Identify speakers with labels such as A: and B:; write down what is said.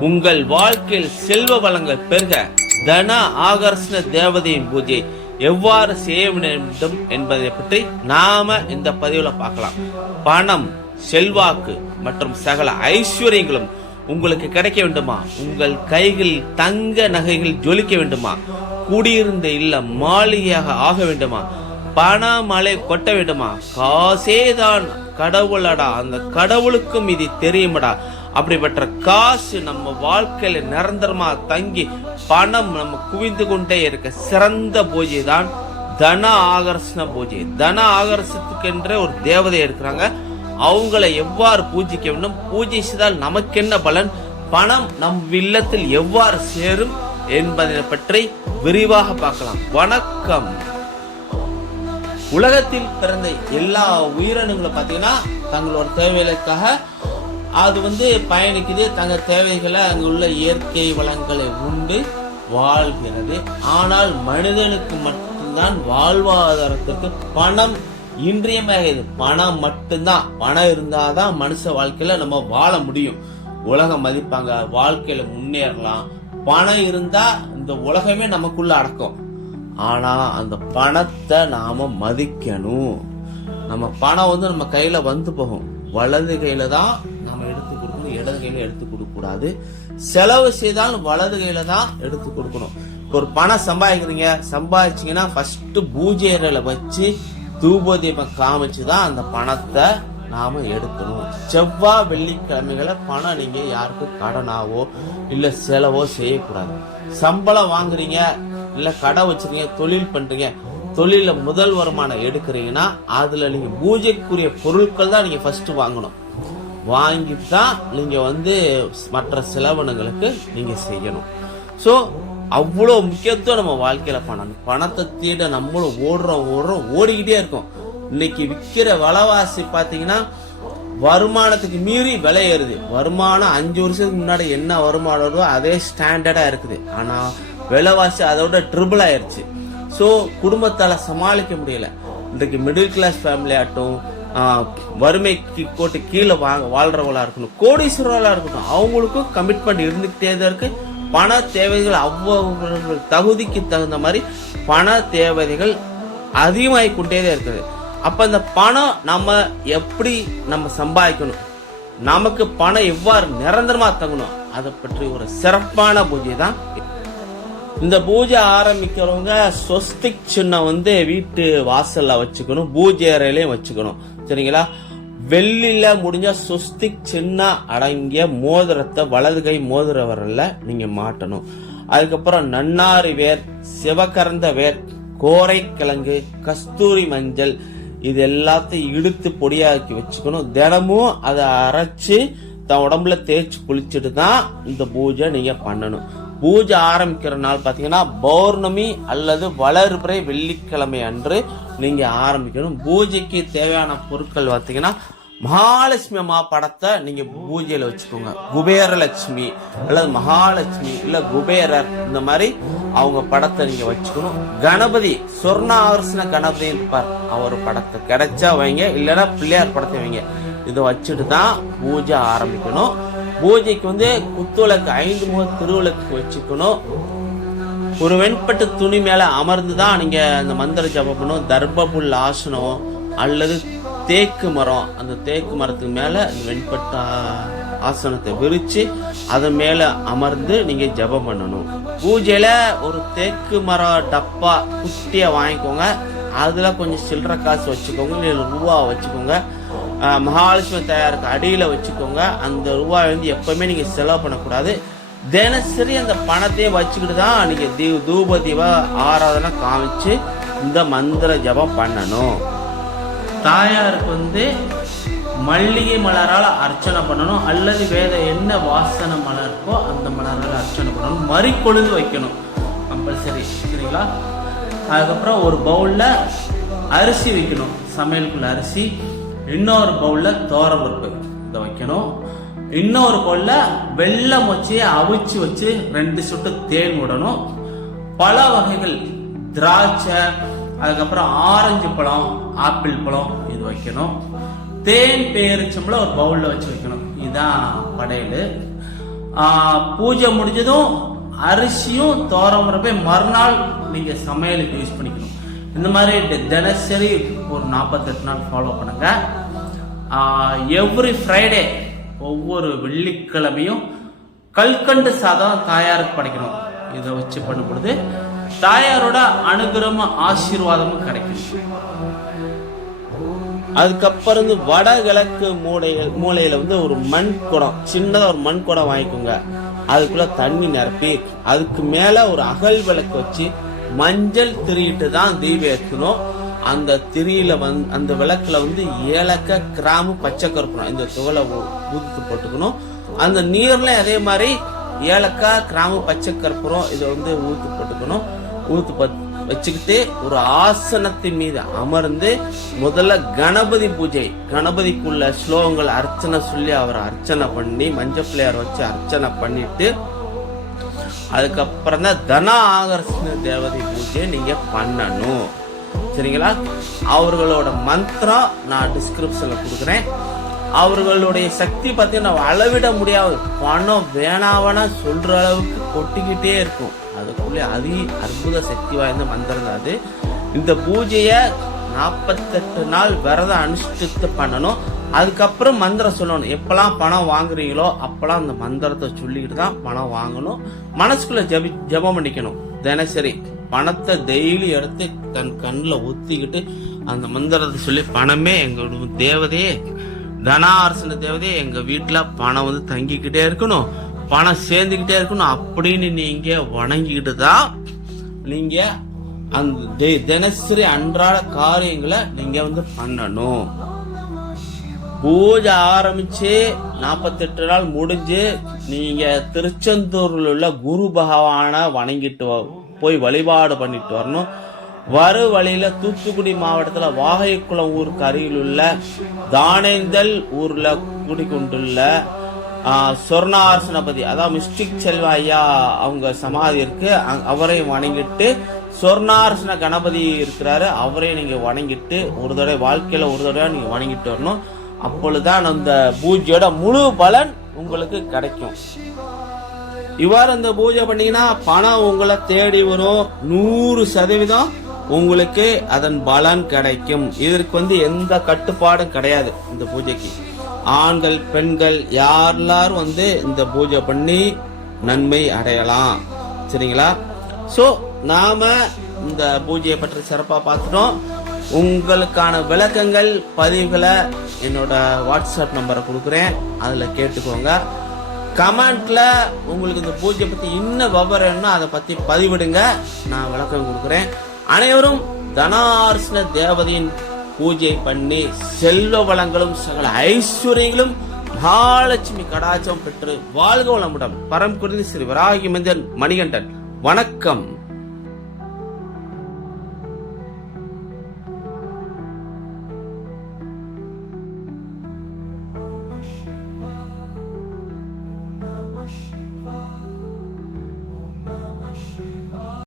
A: உங்கள் வாழ்க்கையில் செல்வ வளங்கள் பெருக. தன ஆகர்ஷண தேவதையின் பூஜை எவ்வாறு செய்ய வேண்டும் என்பதை பற்றி நாம இந்த பதிவுல பார்க்கலாம். பணம் செல்வாக்கு மற்றும் சகல ஐஸ்வர்யங்களும் உங்களுக்கு கிடைக்க வேண்டுமா? உங்கள் கைகளில் தங்க நகைகள் ஜொலிக்க வேண்டுமா? குடியிருந்த இல்ல மாளிகையாக ஆக வேண்டுமா? பணமலை கொட்ட வேண்டுமா? காசேதான் கடவுளடா அந்த கடவுளுக்கும் இது தெரியுமடா. அப்படிப்பட்ட காசு நம்ம வாழ்க்கையில நிரந்தரமா தங்கி பணம் நம்ம குவிந்து கொண்டே இருக்க சிறந்த பூஜை தான் தன ஆகர்ஷண பூஜை. தன ஆகர்ஷத்துக்கென்ற ஒரு தேவதை இருக்கிறாங்க அவங்களை எவ்வாறு பூஜிக்க வேண்டும்? பூஜிச்சதால் நமக்கு என்ன பலன்? பணம் நம் இல்லத்தில் எவ்வாறு சேரும் என்பதை பற்றி விரிவாக பார்க்கலாம். வணக்கம். உலகத்தில் பிறந்த எல்லா உயிரினங்களும் பார்த்தீங்கன்னா தங்களோட தேவைகளுக்காக அது வந்து பயணிக்குது. தங்க தேவைகளை அங்கே உள்ள இயற்கை வளங்களை உண்டு வாழ்கிறது. ஆனால் மனிதனுக்கு மட்டும்தான் வாழ்வாதாரத்திற்கு பணம் இன்றியமையாது பணம் மட்டும்தான். பணம் இருந்தாதான் மனுஷ வாழ்க்கையில நம்ம வாழ முடியும். உலகம் மதிப்பாங்க வாழ்க்கையில முன்னேறலாம். பணம் இருந்தா இந்த உலகமே நமக்குள்ள அடக்கும். ஆனா அந்த பணத்தை நாம மதிக்கணும். நம்ம பணம் வந்து நம்ம கையில வந்து போகும். வலது கையில தான் இடது கையில எடுத்து கொடுக்க கூடாது. செலவு செய்தாலும் வலது கையில தான் எடுத்து கொடுக்கணும். ஒரு பணம் சம்பாதிக்கிறீங்க சம்பாதிச்சீங்கன்னா ஃபர்ஸ்ட் பூஜை வச்சு தூபதீபம் காமிச்சு தான் அந்த பணத்தை நாம எடுக்கணும். செவ்வாய் வெள்ளிக்கிழமைகளை பணம் நீங்க யாருக்கும் கடனாவோ இல்ல செலவோ செய்யக்கூடாது. சம்பளம் வாங்குறீங்க இல்ல கடை வச்சிருக்கீங்க தொழில் பண்றீங்க தொழில முதல் வருமானம் எடுக்கிறீங்கன்னா அதுல நீங்க பூஜைக்குரிய பொருட்கள் தான் நீங்க ஃபர்ஸ்ட் வாங்கணும். வாங்கி தான் நீங்கள் வந்து மற்ற செலவினங்களுக்கு நீங்கள் செய்யணும். ஸோ அவ்வளோ முக்கியத்துவம் நம்ம வாழ்க்கையில் பணம். பணத்தை தேட நம்மளும் ஓடுறோம் ஓடுறோம் ஓடிக்கிட்டே இருக்கோம். இன்னைக்கு விற்கிற விலைவாசி பார்த்தீங்கன்னா வருமானத்துக்கு மீறி விலை ஏறுது. வருமானம் அஞ்சு வருஷத்துக்கு முன்னாடி என்ன வருமானம் வருதோ அதே ஸ்டாண்டர்டாக இருக்குது. ஆனால் விலைவாசி அதோட ட்ரிபிள் ஆயிடுச்சு ஸோ குடும்பத்தால் சமாளிக்க முடியல. இன்றைக்கு மிடில் கிளாஸ் ஃபேமிலி ஆகட்டும் வறுமைக்கு கோட்டு கீழே வாங்க வாழ்றவங்களா இருக்கணும். கோடீஸ்வரர்களாக இருக்கட்டும். அவங்களுக்கும் கமிட்மெண்ட் இருந்துக்கிட்டே தான் இருக்கு. பண தேவைகள் அவ்வளவு தகுதிக்கு தகுந்த மாதிரி பண தேவைகள் அதிகமாகி கொண்டே தான் இருக்குது. அப்போ அந்த பணம் நம்ம எப்படி நம்ம சம்பாதிக்கணும்? நமக்கு பணம் எவ்வாறு நிரந்தரமாக தங்கணும்? அதை பற்றி ஒரு சிறப்பான பூஜை தான் இந்த பூஜை ஆரம்பிக்கிறவங்க ஸ்வஸ்திக் சின்னம் வந்து வீட்டு வாசல்ல வச்சுக்கணும் பூஜை அறையிலையும் வச்சுக்கணும். சரிங்களா? வெள்ளில முடிஞ்ச ஸ்வஸ்திக் சின்ன அடங்கிய மோதிரத்தை வலது கை மோதிர வரல நீங்க மாட்டணும். அதுக்கப்புறம் நன்னாரி வேர் சிவகரந்த வேர் கோரைக்கிழங்கு கஸ்தூரி மஞ்சள் இது எல்லாத்தையும் இழுத்து பொடியாக்கி வச்சுக்கணும். தினமும் அதை அரைச்சு தன் உடம்புல தேய்ச்சி குளிச்சுட்டு தான் இந்த பூஜை நீங்க பண்ணணும். பூஜை ஆரம்பிக்கிற நாள் பார்த்தீங்கன்னா பௌர்ணமி அல்லது வளர்பிறை வெள்ளிக்கிழமை அன்று நீங்கள் ஆரம்பிக்கணும். பூஜைக்கு தேவையான பொருட்கள் பார்த்தீங்கன்னா மகாலட்சுமி அம்மா படத்தை நீங்கள் பூஜையில் வச்சுக்கோங்க. குபேரலட்சுமி அல்லது மகாலட்சுமி இல்லை குபேரர் இந்த மாதிரி அவங்க படத்தை நீங்கள் வச்சுக்கணும். கணபதி சொர்ணாகர்ஷண கணபதி இருப்பார் அவர் படத்தை கிடைச்சா வைங்க இல்லைன்னா பிள்ளையார் படத்தை வைங்க. இதை வச்சுட்டு தான் பூஜை ஆரம்பிக்கணும். பூஜைக்கு வந்து குத்துவிளக்கு ஐந்து முக திருவிளக்கு வச்சுக்கணும். ஒரு வெண்பட்டு துணி மேலே அமர்ந்து தான் நீங்கள் அந்த மந்திர ஜபம் பண்ணணும். தர்பபுல் ஆசனம் அல்லது தேக்கு மரம். அந்த தேக்கு மரத்துக்கு மேலே அந்த வெண்பட்டு ஆசனத்தை விரித்து அதன் மேலே அமர்ந்து நீங்கள் ஜபம் பண்ணணும். பூஜையில் ஒரு தேக்கு மரம் டப்பா குட்டியை வாங்கிக்கோங்க. அதில் கொஞ்சம் சில்லற காசு வச்சுக்கோங்க. இல்லை ரூபா வச்சுக்கோங்க. மகாலட்சுமி தயாருக்கு அடியில் வச்சுக்கோங்க. அந்த ரூபாய் வந்து எப்பவுமே நீங்கள் செலவு பண்ணக்கூடாது. தினசரி அந்த பணத்தையே வச்சுக்கிட்டு தான் நீங்கள் தீ தூப தீப ஆராதனை காமிச்சு இந்த மந்திர ஜபம் பண்ணணும். தாயாருக்கு வந்து மல்லிகை மலரால் அர்ச்சனை பண்ணணும். அல்லது வேற என்ன வாசனை மலர் இருக்கோ அந்த மலரால் அர்ச்சனை பண்ணணும். மறுக்கொழுது வைக்கணும். கம்பல்சரி. சரிங்களா? அதுக்கப்புறம் ஒரு பவுலில் அரிசி வைக்கணும். சமையலுக்குள்ள அரிசி. இன்னொரு பவுல்ல தோரம்பருப்பு இதை வைக்கணும். இன்னொரு பவுல்ல வெள்ளம் வச்சு அவிச்சு வச்சு ரெண்டு சொட்டு தேன் விடணும். பல வகைகள். திராட்சை அதுக்கப்புறம் ஆரஞ்சு பழம் ஆப்பிள் பழம் இது வைக்கணும். தேன் பேரிச்சம்பளம் ஒரு பவுல்ல வச்சு வைக்கணும். இதுதான் படையல். பூஜை முடிஞ்சதும் அரிசியும் தோரம்பரப்பை மறுநாள் நீங்க சமையலுக்கு யூஸ் பண்ணிக்கணும். இந்த மாதிரி தினசரி ஒரு நாற்பத்தெட்டு நாள் ஃபாலோ பண்ணுங்க. எவ்ரி ஃப்ரைடே ஒவ்வொரு வெள்ளிக்கிழமையும் கல்கண்டு சாதம் தாயாருக்கு படைக்கணும். இதை வச்சு பண்ணும் பொழுது தாயாரோட அனுகிரகமும் ஆசீர்வாதமும் கிடைக்கும். அதுக்கப்புறம் வந்து வடகிழக்கு மூலையில மூலையில வந்து ஒரு மண் குடம் சின்னதா ஒரு மண் குடம் வாங்கிக்கோங்க. அதுக்குள்ள தண்ணி நிரப்பி அதுக்கு மேல ஒரு அகல் விளக்கு வச்சு மஞ்சள் திரியிட்டு தான் தீபம் ஏற்றணும் அந்த திரியில வந் அந்த விளக்கில் வந்து ஏலக்காய் கிராமு பச்சை கருப்பணும் இந்த துகளை ஊத்து போட்டுக்கணும். அந்த நீர்ல அதே மாதிரி ஏலக்காய் கிராமு பச்சை கற்பூரம் இதை வந்து ஊத்து போட்டுக்கணும். ஊத்து பத் வச்சுக்கிட்டு ஒரு ஆசனத்தின் மீது அமர்ந்து முதல்ல கணபதி பூஜை கணபதிக்குள்ள ஸ்லோகங்கள் அர்ச்சனை சொல்லி அவரை அர்ச்சனை பண்ணி மஞ்சள் பிள்ளையார் வச்சு அர்ச்சனை பண்ணிட்டு அதுக்கப்புறம் தான் தன ஆகர்ஷண தேவதை பூஜையை நீங்க பண்ணணும். சரிங்களா? அவர்களோட மந்த்ரா நான் டிஸ்கிரிப்ஷன்ல கொடுக்குறேன். அவர்களுடைய சக்தி பார்த்தீங்கன்னா அளவிட முடியாது. பணம் வேணாவனா சொல்ற அளவுக்கு கொட்டிக்கிட்டே இருக்கும். அதுக்குள்ளே அதி அற்புத சக்தி வாய்ந்த மந்திரம் தான் அது. இந்த பூஜையை நாற்பத்தெட்டு நாள் விரதம் அனுஷ்டித்து பண்ணணும். அதுக்கப்புறம் மந்திரம் சொல்லணும். எப்பெல்லாம் பணம் வாங்குறீங்களோ அப்பெல்லாம் அந்த மந்திரத்தை சொல்லிக்கிட்டு தான் பணம் வாங்கணும். மனசுக்குள்ள ஜபி ஜெபம் பண்ணிக்கணும். தினசரி. பணத்தை டெய்லி எடுத்து தன் கண்ணில் ஒத்திக்கிட்டு அந்த மந்திரத்தை சொல்லி பணமே எங்களோட தேவதையே தனார்சன தேவதையே எங்கள் வீட்டில் பணம் வந்து தங்கிக்கிட்டே இருக்கணும் பணம் சேர்ந்துக்கிட்டே இருக்கணும் அப்படின்னு நீங்கள் வணங்கிக்கிட்டு தான் நீங்கள் அந்த தி- தினசரி அன்றாட காரியங்களை நீங்கள் வந்து பண்ணணும். பூஜை ஆரம்பிச்சு நாற்பத்தெட்டு நாள் முடிஞ்சு நீங்க திருச்செந்தூரில் உள்ள குரு பகவானை வணங்கிட்டு வ- போய் வழிபாடு பண்ணிட்டு வரணும். வரு வழியில தூத்துக்குடி மாவட்டத்தில் வாகைக்குளம் ஊருக்கு அருகில் உள்ள தானேந்தல் ஊரில் குடிக்கொண்டுள்ள ஆஹ், சொர்ணார்சனபதி அதாவது மிஸ்டிக் செல்வா ஐயா அவங்க சமாதி இருக்கு. அவரையும் வணங்கிட்டு சொர்ணார்சன கணபதி இருக்கிறாரு. அவரையும் நீங்க வணங்கிட்டு ஒரு தடவை வாழ்க்கையில ஒரு தடவை நீங்க வணங்கிட்டு வரணும். அப்பொழுதுதான் அந்த பூஜையோட முழு பலன் உங்களுக்கு கிடைக்கும். இவ்வாறு இந்த பூஜை பண்ணீங்கன்னா பணம் உங்களை தேடி வரும். நூறு சதவீதம் உங்களுக்கு அதன் பலன் கிடைக்கும். இதற்கு வந்து எந்த கட்டுப்பாடும் கிடையாது இந்த பூஜைக்கு. ஆண்கள் பெண்கள் யாரெல்லாரும் வந்து இந்த பூஜை பண்ணி நன்மை அடையலாம். சரிங்களா? ஸோ நாம இந்த பூஜையை பற்றி சிறப்பாக பார்த்துட்டோம். உங்களுக்கான விளக்கங்கள் பதிவுகளை என்னோட வாட்ஸ்அப் நம்பரை கொடுக்குறேன். அதில் கேட்டுக்கோங்க. கமெண்ட்ல உங்களுக்கு இந்த பூஜை பத்தி இன்னும் விவரம்னா அதை பத்தி பதிவிடுங்க. நான் விளக்கம் கொடுக்குறேன். அனைவரும் தனார்சன தேவதையின் பூஜை பண்ணி செல்வ வளங்களும் சகல ஐஸ்வர்யங்களும் மகாலட்சுமி கடாச்சம் பெற்று வாழ்க வளமுடன். பரம் குறிந்து ஸ்ரீ வராகி மணிகண்டன். வணக்கம்.